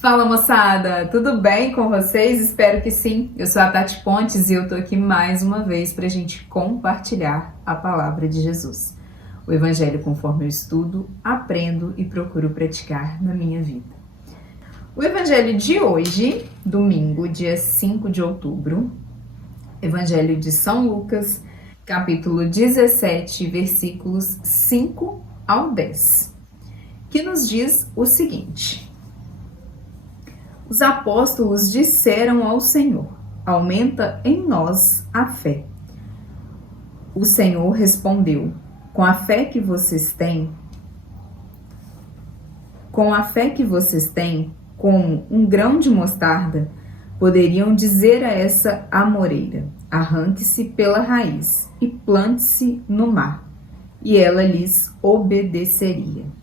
Fala moçada, tudo bem com vocês? Espero que sim. Eu sou a Tati Pontes e eu tô aqui mais uma vez para a gente compartilhar a palavra de Jesus. O Evangelho conforme eu estudo, aprendo e procuro praticar na minha vida. O Evangelho de hoje, domingo, dia 5 de outubro, Evangelho de São Lucas, capítulo 17, versículos 5 ao 10, que nos diz o seguinte: os apóstolos disseram ao Senhor: aumenta em nós a fé. O Senhor respondeu: com a fé que vocês têm, como um grão de mostarda, poderiam dizer a essa amoreira: arranque-se pela raiz e plante-se no mar, e ela lhes obedeceria.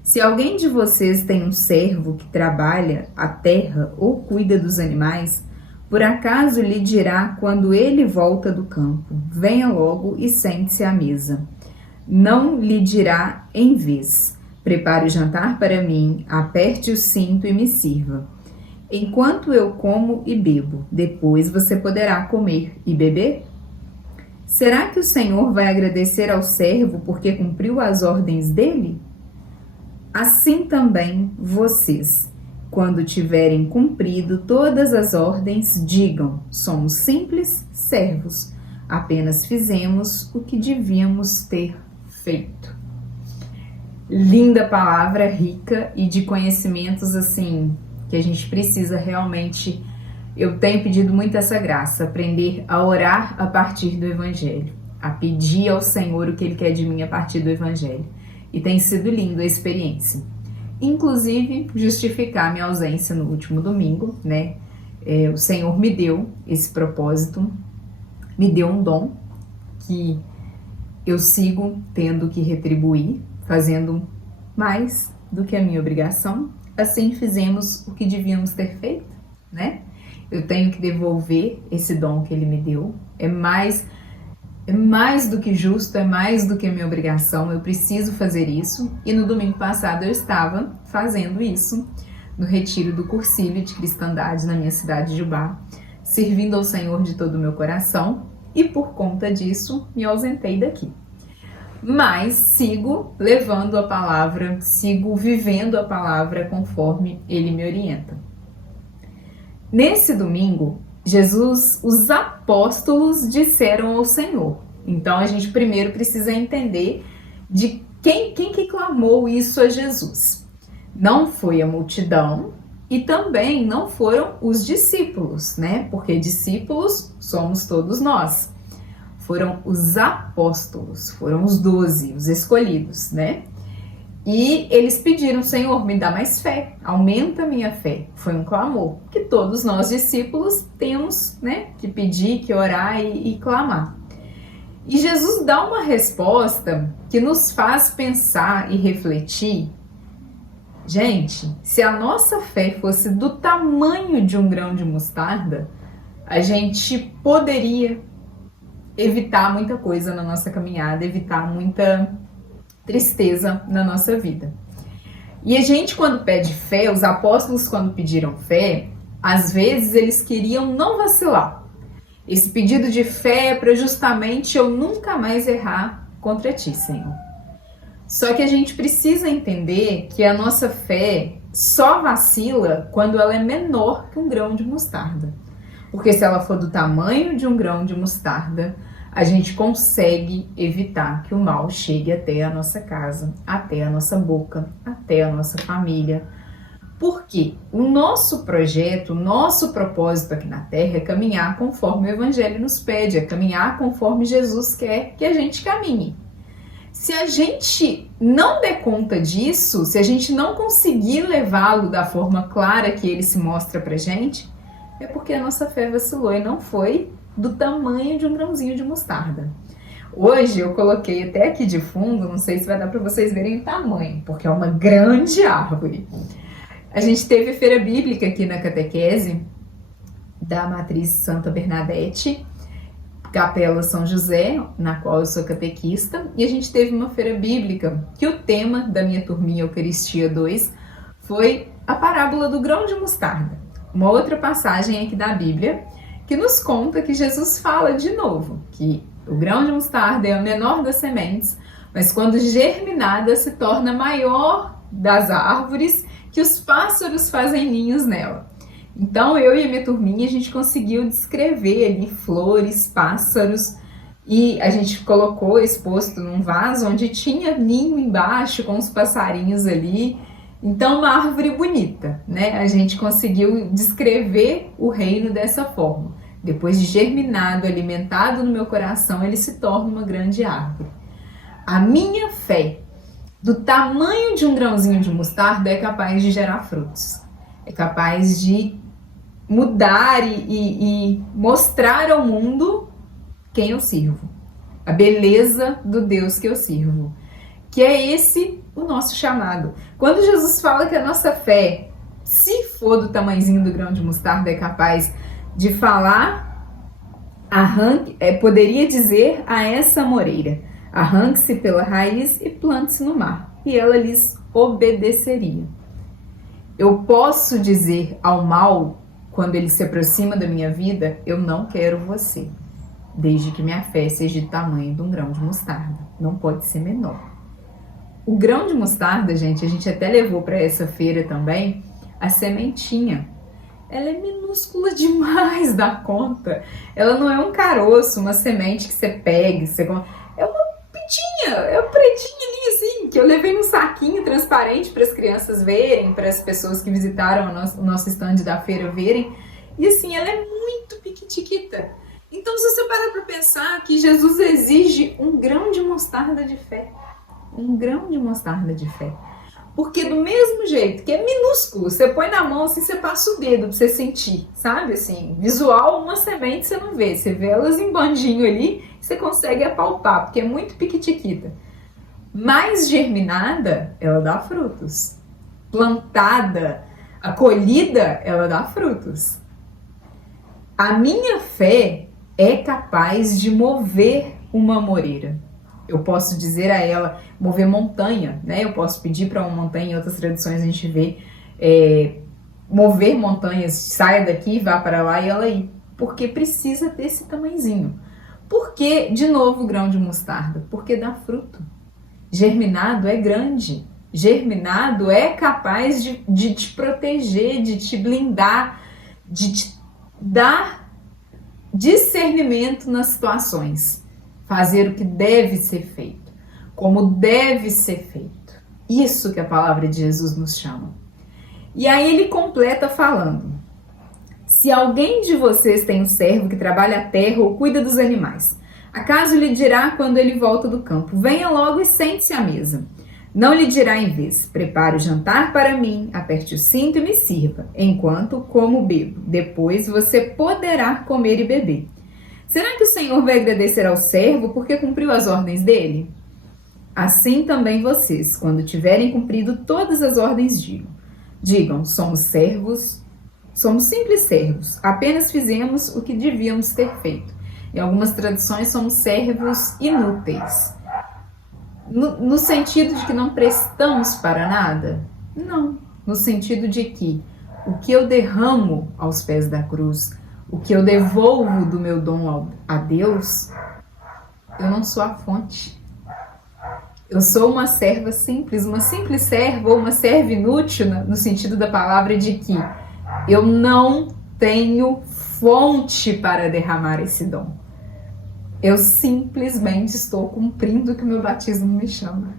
Se alguém de vocês tem um servo que trabalha a terra ou cuida dos animais, por acaso lhe dirá quando ele volta do campo: venha logo e sente-se à mesa? Não lhe dirá em vez: prepare o jantar para mim, aperte o cinto e me sirva. Enquanto eu como e bebo, depois você poderá comer e beber? Será que o Senhor vai agradecer ao servo porque cumpriu as ordens dele? Assim também vocês, quando tiverem cumprido todas as ordens, digam: somos simples servos, apenas fizemos o que devíamos ter feito. Linda palavra, rica e de conhecimentos assim, que a gente precisa realmente. Eu tenho pedido muito essa graça, aprender a orar a partir do Evangelho, a pedir ao Senhor o que Ele quer de mim a partir do Evangelho. E tem sido lindo a experiência. Inclusive, justificar minha ausência no último domingo, né? O Senhor me deu esse propósito, me deu um dom que eu sigo tendo que retribuir, fazendo mais do que a minha obrigação. Assim fizemos o que devíamos ter feito, né? Eu tenho que devolver esse dom que Ele me deu. É mais do que justo, é mais do que a minha obrigação, eu preciso fazer isso. E no domingo passado eu estava fazendo isso no retiro do Cursilho de Cristandade na minha cidade de Ubá, servindo ao Senhor de todo o meu coração, e por conta disso me ausentei daqui. Mas sigo levando a palavra, sigo vivendo a palavra conforme Ele me orienta. Nesse domingo, os apóstolos disseram ao Senhor. Então a gente primeiro precisa entender de quem que clamou isso a Jesus. Não foi a multidão e também não foram os discípulos, né? Porque discípulos somos todos nós. Foram os apóstolos, foram os 12, os escolhidos, né? E eles pediram: Senhor, me dá mais fé, aumenta a minha fé. Foi um clamor que todos nós discípulos temos, né, que pedir, que orar e clamar. E Jesus dá uma resposta que nos faz pensar e refletir. Gente, se a nossa fé fosse do tamanho de um grão de mostarda, a gente poderia evitar muita coisa na nossa caminhada, evitar muita tristeza na nossa vida. E a gente, quando pede fé, os apóstolos, quando pediram fé, às vezes eles queriam não vacilar. Esse pedido de fé é para justamente eu nunca mais errar contra ti, Senhor. Só que a gente precisa entender que a nossa fé só vacila quando ela é menor que um grão de mostarda. Porque se ela for do tamanho de um grão de mostarda, a gente consegue evitar que o mal chegue até a nossa casa, até a nossa boca, até a nossa família. Porque o nosso projeto, o nosso propósito aqui na Terra é caminhar conforme o Evangelho nos pede, é caminhar conforme Jesus quer que a gente caminhe. Se a gente não der conta disso, se a gente não conseguir levá-lo da forma clara que ele se mostra pra gente, é porque a nossa fé vacilou e não foi do tamanho de um grãozinho de mostarda. Hoje eu coloquei até aqui de fundo, não sei se vai dar para vocês verem o tamanho, porque é uma grande árvore. A gente teve a feira bíblica aqui na catequese da Matriz Santa Bernadette, Capela São José, na qual eu sou catequista, e a gente teve uma feira bíblica que o tema da minha turminha Eucaristia 2 foi a parábola do grão de mostarda, uma outra passagem aqui da Bíblia que nos conta que Jesus fala de novo que o grão de mostarda é o menor das sementes, mas quando germinada se torna maior das árvores, que os pássaros fazem ninhos nela. Então eu e a minha turminha, a gente conseguiu descrever ali flores, pássaros, e a gente colocou exposto num vaso onde tinha ninho embaixo com os passarinhos ali. Então uma árvore bonita, né? A gente conseguiu descrever o reino dessa forma. Depois de germinado, alimentado no meu coração, ele se torna uma grande árvore. A minha fé, do tamanho de um grãozinho de mostarda, é capaz de gerar frutos. É capaz de mudar e mostrar ao mundo quem eu sirvo. A beleza do Deus que eu sirvo. Que é esse o nosso chamado. Quando Jesus fala que a nossa fé, se for do tamanhozinho do grão de mostarda, é capaz de falar, poderia dizer a essa moreira: arranque-se pela raiz e plante-se no mar, e ela lhes obedeceria. Eu posso dizer ao mal, quando ele se aproxima da minha vida, eu não quero você, desde que minha fé seja do tamanho de um grão de mostarda. Não pode ser menor. O grão de mostarda, gente, a gente até levou para essa feira também, a sementinha. Ela é minúscula demais da conta. Ela não é um caroço, uma semente que você pega, é uma pitinha, é uma pretinha ali assim, que eu levei num saquinho transparente para as crianças verem, para as pessoas que visitaram o nosso stand da feira verem. E assim, ela é muito piquitiquita. Então, se você parar para pensar que Jesus exige um grão de mostarda de fé. Um grão de mostarda de fé. Porque do mesmo jeito que é minúsculo, você põe na mão assim, você passa o dedo pra você sentir, sabe? Assim, visual, uma semente você não vê. Você vê elas em bandinho ali, você consegue apalpar, porque é muito piquitiquita. Mais germinada, ela dá frutos. Plantada, acolhida, ela dá frutos. A minha fé é capaz de mover uma moreira. Eu posso dizer a ela, mover montanha, né? Eu posso pedir para uma montanha, em outras tradições a gente vê, mover montanhas, saia daqui e vá para lá e ela ir. Porque precisa desse tamanhozinho. Por que, de novo, grão de mostarda? Porque dá fruto. Germinado é grande. Germinado é capaz de te proteger, de te blindar, de te dar discernimento nas situações. Fazer o que deve ser feito, como deve ser feito. Isso que a palavra de Jesus nos chama. E aí ele completa falando: se alguém de vocês tem um servo que trabalha a terra ou cuida dos animais, acaso lhe dirá quando ele volta do campo: venha logo e sente-se à mesa? Não lhe dirá em vez: prepare o jantar para mim, aperte o cinto e me sirva, enquanto como bebo. Depois você poderá comer e beber. Será que o Senhor vai agradecer ao servo porque cumpriu as ordens dele? Assim também vocês, quando tiverem cumprido todas as ordens, digam, somos simples servos, apenas fizemos o que devíamos ter feito. Em algumas traduções, somos servos inúteis. No sentido de que não prestamos para nada? Não. No sentido de que o que eu derramo aos pés da cruz, o que eu devolvo do meu dom a Deus, eu não sou a fonte. Eu sou uma serva simples, uma simples serva ou uma serva inútil, no sentido da palavra de que eu não tenho fonte para derramar esse dom. Eu simplesmente estou cumprindo o que o meu batismo me chama.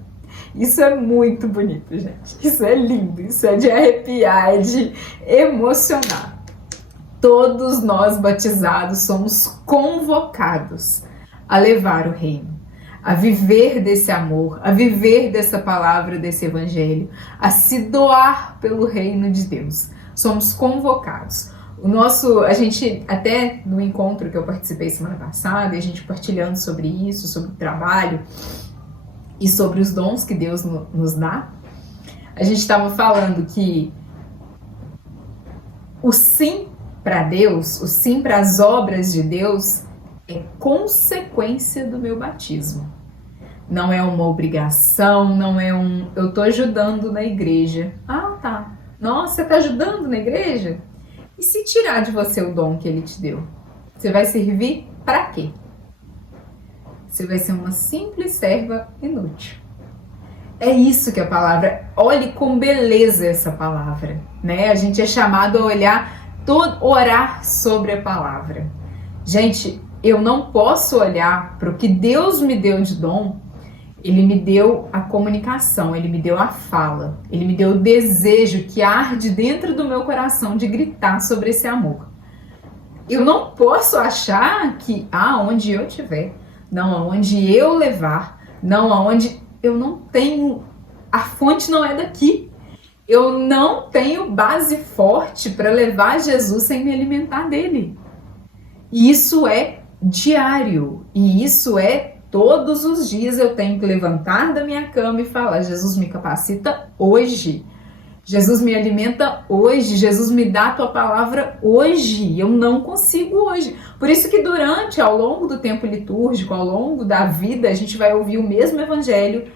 Isso é muito bonito, gente. Isso é lindo, isso é de arrepiar, é de emocionar. Todos nós batizados somos convocados a levar o reino, a viver desse amor, a viver dessa palavra, desse evangelho, a se doar pelo reino de Deus. Somos convocados. A gente, até no encontro que eu participei semana passada, a gente partilhando sobre isso, sobre o trabalho e sobre os dons que Deus nos dá, a gente estava falando que o sim para Deus, o sim para as obras de Deus, é consequência do meu batismo. Não é uma obrigação, não é eu tô ajudando na igreja. Ah, tá. Nossa, você está ajudando na igreja? E se tirar de você o dom que ele te deu? Você vai servir para quê? Você vai ser uma simples serva inútil. É isso que a palavra, olhe com beleza essa palavra, né? A gente é chamado a orar sobre a palavra. Gente, eu não posso olhar para o que Deus me deu de dom. Ele me deu a comunicação, ele me deu a fala, ele me deu o desejo que arde dentro do meu coração de gritar sobre esse amor. Eu não posso achar que aonde eu estiver, não aonde eu levar, não aonde eu não tenho, a fonte não é daqui. Eu não tenho base forte para levar Jesus sem me alimentar dele. E isso é diário, e isso é todos os dias. Eu tenho que levantar da minha cama e falar: Jesus me capacita hoje, Jesus me alimenta hoje, Jesus me dá a tua palavra hoje. Eu não consigo hoje. Por isso que ao longo do tempo litúrgico, ao longo da vida, a gente vai ouvir o mesmo evangelho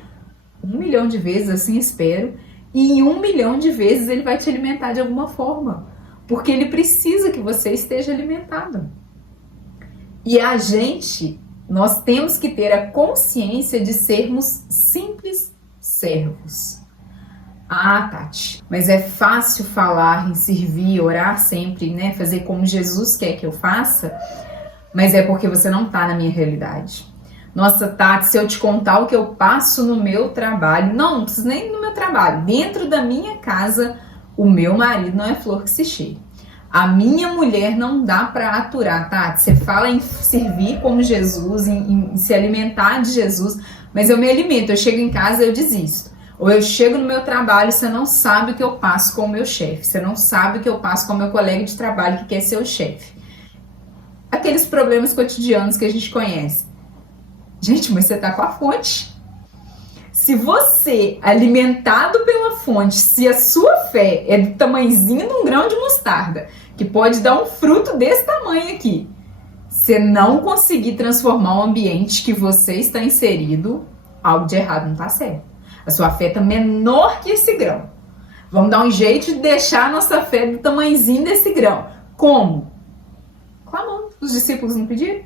1 milhão de vezes, assim espero, e em 1 milhão de vezes ele vai te alimentar de alguma forma, porque ele precisa que você esteja alimentado. E nós temos que ter a consciência de sermos simples servos. Ah, Tati, mas é fácil falar em servir, orar sempre, né? Fazer como Jesus quer que eu faça, mas é porque você não está na minha realidade. Nossa, Tati, se eu te contar o que eu passo no meu trabalho, não precisa nem no meu trabalho, dentro da minha casa, o meu marido não é flor que se cheire. A minha mulher não dá para aturar, Tati. Você fala em servir como Jesus, em se alimentar de Jesus, mas eu me alimento, eu chego em casa e eu desisto. Ou eu chego no meu trabalho, você não sabe o que eu passo com o meu chefe, você não sabe o que eu passo com o meu colega de trabalho que quer ser o chefe. Aqueles problemas cotidianos que a gente conhece. Gente, mas você tá com a fonte. Se você, alimentado pela fonte, se a sua fé é do tamanhozinho de um grão de mostarda, que pode dar um fruto desse tamanho aqui, você não conseguir transformar o ambiente que você está inserido, algo de errado não tá certo. A sua fé tá menor que esse grão. Vamos dar um jeito de deixar a nossa fé do tamanhozinho desse grão. Como? Clamando. Os discípulos não pediram?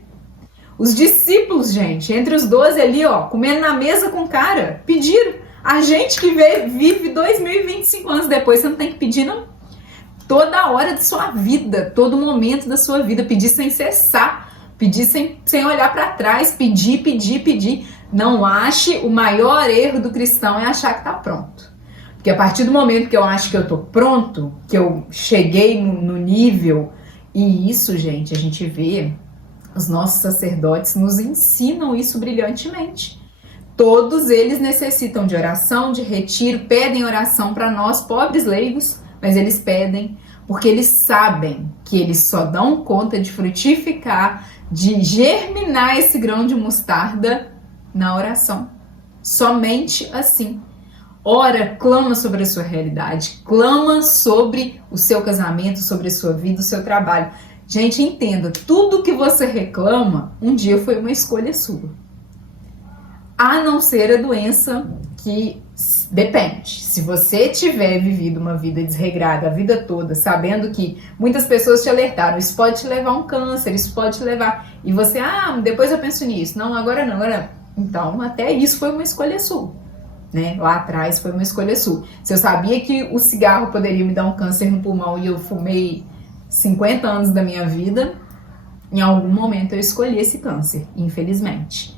Os discípulos, gente, entre os 12 ali, ó, comendo na mesa com cara, pediram. A gente que vive 2025 anos depois, você não tem que pedir, não? Toda hora de sua vida, todo momento da sua vida, pedir sem cessar, pedir sem olhar para trás, pedir, pedir, pedir. Não ache, o maior erro do cristão é achar que tá pronto. Porque a partir do momento que eu acho que eu tô pronto, que eu cheguei no nível, e isso, gente, a gente vê, os nossos sacerdotes nos ensinam isso brilhantemente. Todos eles necessitam de oração, de retiro, pedem oração para nós, pobres leigos, mas eles pedem porque eles sabem que eles só dão conta de frutificar, de germinar esse grão de mostarda na oração. Somente assim. Ora, clama sobre a sua realidade, clama sobre o seu casamento, sobre a sua vida, o seu trabalho. Gente, entenda, tudo que você reclama, um dia foi uma escolha sua. A não ser a doença que depende. Se você tiver vivido uma vida desregrada a vida toda, sabendo que muitas pessoas te alertaram, isso pode te levar a um câncer, isso pode te levar... E você, depois eu penso nisso. Não, agora não, agora não. Então, até isso foi uma escolha sua. Né? Lá atrás foi uma escolha sua. Se eu sabia que o cigarro poderia me dar um câncer no pulmão e eu fumei 50 anos da minha vida, em algum momento eu escolhi esse câncer, infelizmente.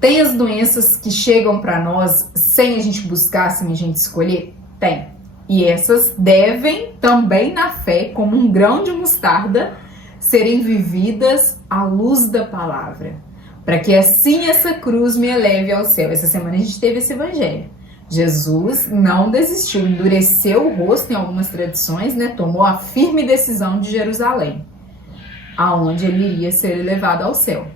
Tem as doenças que chegam para nós sem a gente buscar, sem a gente escolher? Tem. E essas devem também na fé, como um grão de mostarda, serem vividas à luz da palavra. Para que assim essa cruz me eleve ao céu. Essa semana a gente teve esse evangelho. Jesus não desistiu, endureceu o rosto em algumas tradições, né? Tomou a firme decisão de Jerusalém, aonde ele iria ser elevado ao céu.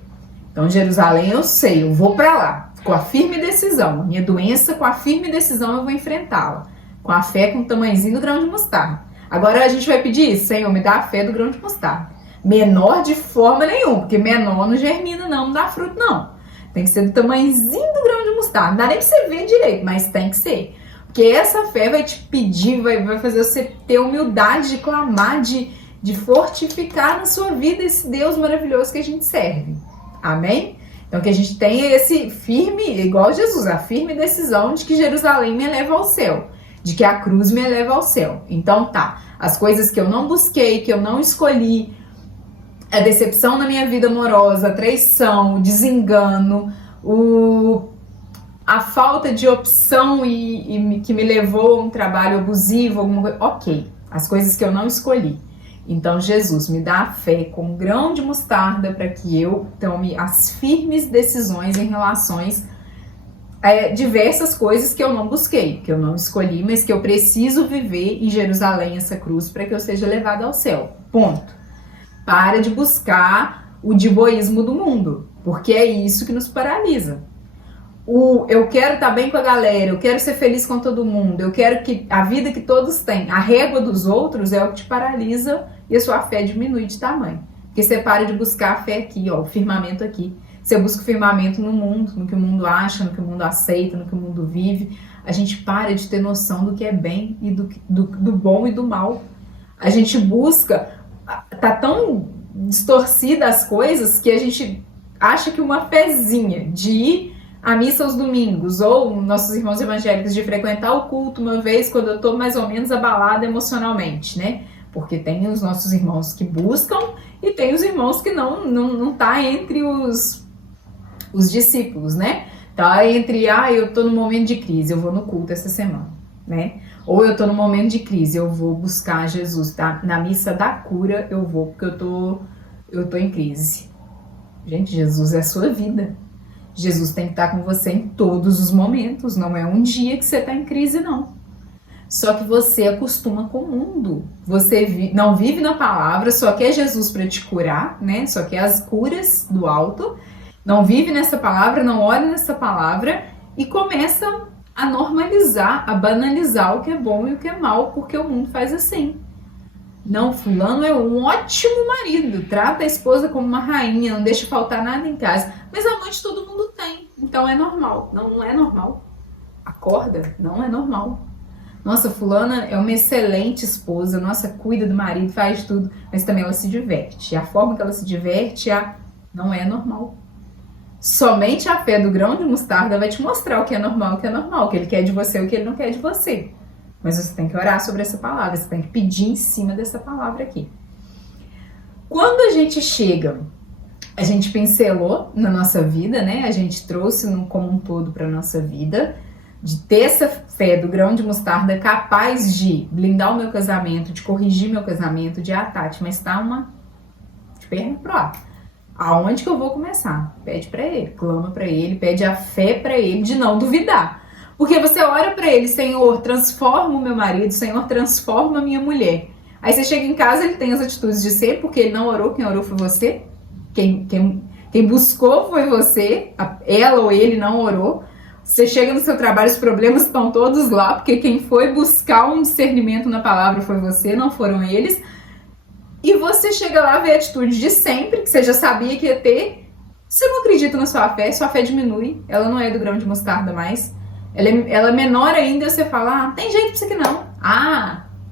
Então, Jerusalém eu sei, eu vou para lá, com a firme decisão. A minha doença, com a firme decisão, eu vou enfrentá-la. Com a fé, com o tamanhozinho do grão de mostarda. Agora a gente vai pedir isso, Senhor, me dá a fé do grão de mostarda. Menor de forma nenhuma, porque menor não germina não dá fruto não. Tem que ser do tamanhozinho do grão de mostarda. Não dá nem pra você ver direito, mas tem que ser. Porque essa fé vai te pedir, vai fazer você ter humildade de clamar, de fortificar na sua vida esse Deus maravilhoso que a gente serve. Amém? Então que a gente tenha esse firme, igual Jesus, a firme decisão de que Jerusalém me leva ao céu, de que a cruz me leva ao céu. Então tá, as coisas que eu não busquei, que eu não escolhi, a decepção na minha vida amorosa, a traição, o desengano, a falta de opção e que me levou a um trabalho abusivo, alguma coisa, ok, as coisas que eu não escolhi. Então, Jesus, me dá a fé com grão de mostarda para que eu tome as firmes decisões em relações a diversas coisas que eu não busquei, que eu não escolhi, mas que eu preciso viver em Jerusalém essa cruz para que eu seja levado ao céu. Ponto. Para de buscar o diboísmo do mundo, porque é isso que nos paralisa. Eu quero estar bem com a galera, eu quero ser feliz com todo mundo, eu quero que a vida que todos têm, a régua dos outros é o que te paralisa e a sua fé diminui de tamanho. Porque você para de buscar a fé aqui, ó, o firmamento aqui. Você busca o firmamento no mundo, no que o mundo acha, no que o mundo aceita, no que o mundo vive. A gente para de ter noção do que é bem e do bom e do mal. A gente busca, tá tão distorcida as coisas que a gente acha que uma fezinha de ir à missa aos domingos, ou nossos irmãos evangélicos de frequentar o culto uma vez quando eu tô mais ou menos abalada emocionalmente, né? Porque tem os nossos irmãos que buscam e tem os irmãos que não tá entre os discípulos, né? Tá entre, eu tô no momento de crise, eu vou no culto essa semana, né? Ou eu tô no momento de crise, eu vou buscar Jesus, tá? Na missa da cura eu vou, porque eu tô em crise. Gente, Jesus é a sua vida. Jesus tem que estar com você em todos os momentos, não é um dia que você está em crise, não. Só que você acostuma com o mundo. Você não vive na palavra, só quer Jesus para te curar, né? Só quer as curas do alto. Não vive nessa palavra, não olha nessa palavra e começa a normalizar, a banalizar o que é bom e o que é mal, porque o mundo faz assim. Não, fulano é um ótimo marido, trata a esposa como uma rainha, não deixa faltar nada em casa. Mas amante todo mundo tem, então é normal. Não, não é normal. Acorda, não é normal. Nossa, fulana é uma excelente esposa, nossa, cuida do marido, faz tudo, mas também ela se diverte. A forma que ela se diverte não é normal. Somente a fé do grão de mostarda vai te mostrar o que é normal, o que ele quer de você, o que ele não quer de você. Mas você tem que orar sobre essa palavra, você tem que pedir em cima dessa palavra aqui. Quando a gente chega, a gente pincelou na nossa vida, né? A gente trouxe como um todo para a nossa vida, de ter essa fé do grão de mostarda capaz de blindar o meu casamento, de corrigir meu casamento, de Tati, mas tá de perna pro ar. Aonde que eu vou começar? Pede para ele, clama para ele, pede a fé para ele de não duvidar. Porque você ora para ele, Senhor, transforma o meu marido, Senhor, transforma a minha mulher. Aí você chega em casa, ele tem as atitudes de ser, porque ele não orou, quem orou foi você. Quem buscou foi você, ela ou ele não orou. Você chega no seu trabalho, os problemas estão todos lá, porque quem foi buscar um discernimento na palavra foi você, não foram eles. E você chega lá, vê a atitude de sempre, que você já sabia que ia ter. Você não acredita na sua fé diminui, ela não é do grão de mostarda mais. Ela é menor ainda e você fala, tem jeito pra isso aqui não.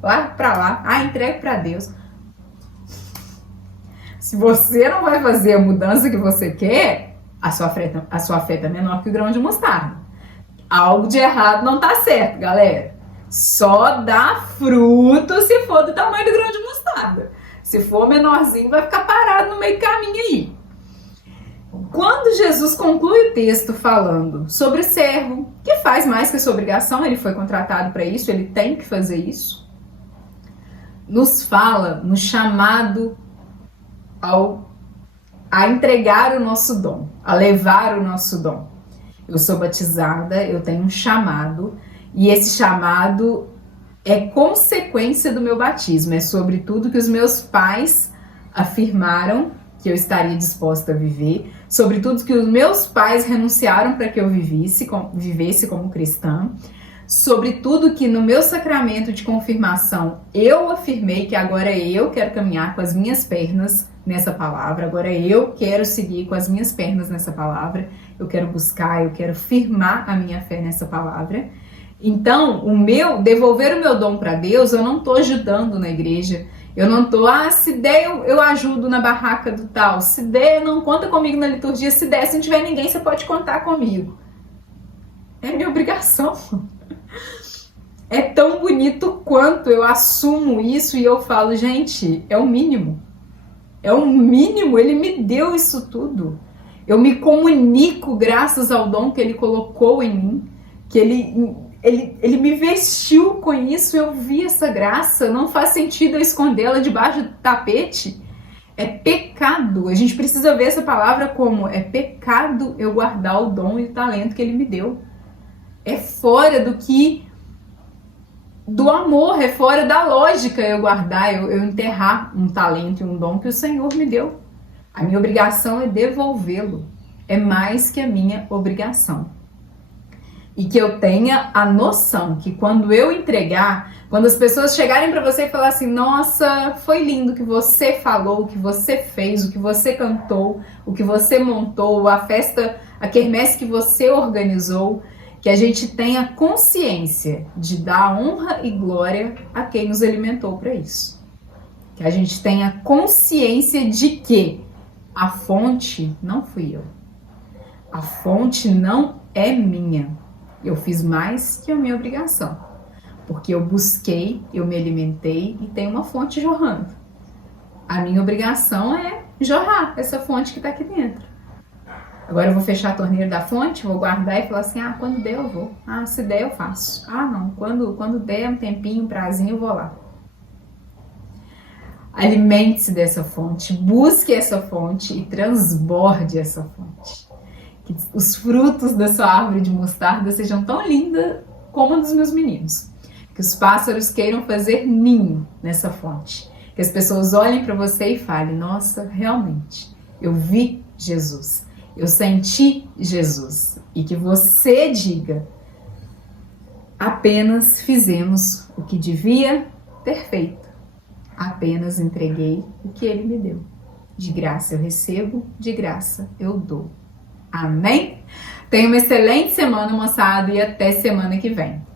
Lá pra lá, entregue pra Deus. Se você não vai fazer a mudança que você quer, a sua fé tá menor que o grão de mostarda. Algo de errado não tá certo, galera. Só dá fruto se for do tamanho do grão de mostarda. Se for menorzinho, vai ficar parado no meio do caminho aí. Quando Jesus conclui o texto falando sobre o servo, que faz mais que a sua obrigação, ele foi contratado para isso, ele tem que fazer isso, nos fala no chamado a entregar o nosso dom, a levar o nosso dom. Eu sou batizada, eu tenho um chamado, e esse chamado é consequência do meu batismo, é sobre tudo que os meus pais afirmaram que eu estaria disposta a viver, sobre tudo que os meus pais renunciaram para que eu vivesse como cristã, sobre tudo que no meu sacramento de confirmação eu afirmei que agora eu quero caminhar com as minhas pernas nessa palavra, agora eu quero seguir com as minhas pernas nessa palavra, eu quero buscar, eu quero firmar a minha fé nessa palavra. Então, devolver o meu dom para Deus, eu não estou ajudando na igreja. Eu não estou, se der eu ajudo na barraca do tal. Se der, não conta comigo na liturgia. Se der, se não tiver ninguém, você pode contar comigo. É minha obrigação. É tão bonito quanto eu assumo isso e eu falo, gente, é o mínimo. É o mínimo, ele me deu isso tudo. Eu me comunico graças ao dom que ele colocou em mim, que ele me vestiu com isso, eu vi essa graça, não faz sentido eu escondê-la debaixo do tapete. É pecado, a gente precisa ver essa palavra como é pecado eu guardar o dom e o talento que ele me deu. É fora do amor, é fora da lógica eu guardar, eu enterrar um talento e um dom que o Senhor me deu. A minha obrigação é devolvê-lo, é mais que a minha obrigação. E que eu tenha a noção que quando eu entregar, quando as pessoas chegarem para você e falar assim, nossa, foi lindo o que você falou, o que você fez, o que você cantou, o que você montou, a festa, a quermesse que você organizou, que a gente tenha consciência de dar honra e glória a quem nos alimentou para isso. Que a gente tenha consciência de que a fonte não fui eu. A fonte não é minha. Eu fiz mais que a minha obrigação. Porque eu busquei, eu me alimentei e tem uma fonte jorrando. A minha obrigação é jorrar essa fonte que está aqui dentro. Agora eu vou fechar a torneira da fonte, vou guardar e falar assim, quando der eu vou. Se der eu faço. Não, quando der um tempinho, um prazinho, eu vou lá. Alimente-se dessa fonte, busque essa fonte e transborde essa fonte. Que os frutos da sua árvore de mostarda sejam tão lindas como a dos meus meninos. Que os pássaros queiram fazer ninho nessa fonte. Que as pessoas olhem para você e falem, nossa, realmente, eu vi Jesus. Eu senti Jesus. E que você diga, apenas fizemos o que devia ter feito. Apenas entreguei o que ele me deu. De graça eu recebo, de graça eu dou. Amém? Tenha uma excelente semana, moçada, e até semana que vem.